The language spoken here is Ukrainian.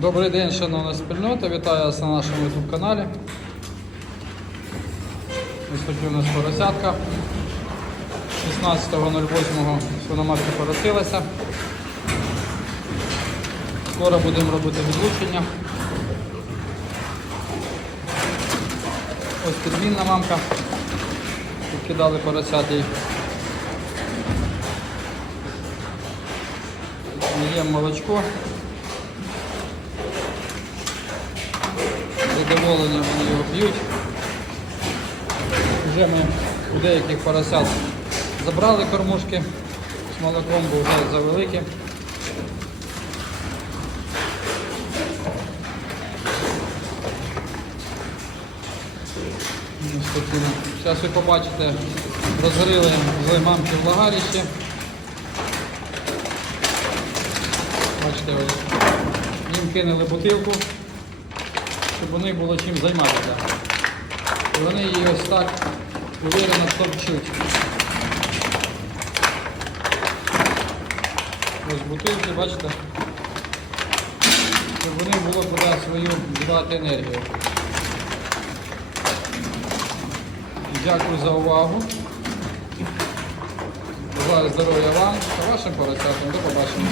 Добрий день, шановна спільнота. Вітаю вас на нашому YouTube каналі. Ось такі у нас поросятка. 16.08 свиноматка поросилася. Скоро будемо робити відлучення. Ось підмінна мамка. Підкидали поросят їй. Є молочко. Задоволені вони його п'ють. Вже ми у деяких поросят забрали кормушки з молоком, бо вже завеликі. Зараз ви побачите, розгорили з мамки влагалище. Бачите, ось їм кинули бутилку, щоб вони було чим займатися. І вони її ось так уверено топчуть. Ось бутилки, бачите, щоб вони було куди свою дівати енергію. Дякую за увагу. Здоров'я вам та вашим поросятам. До побачення.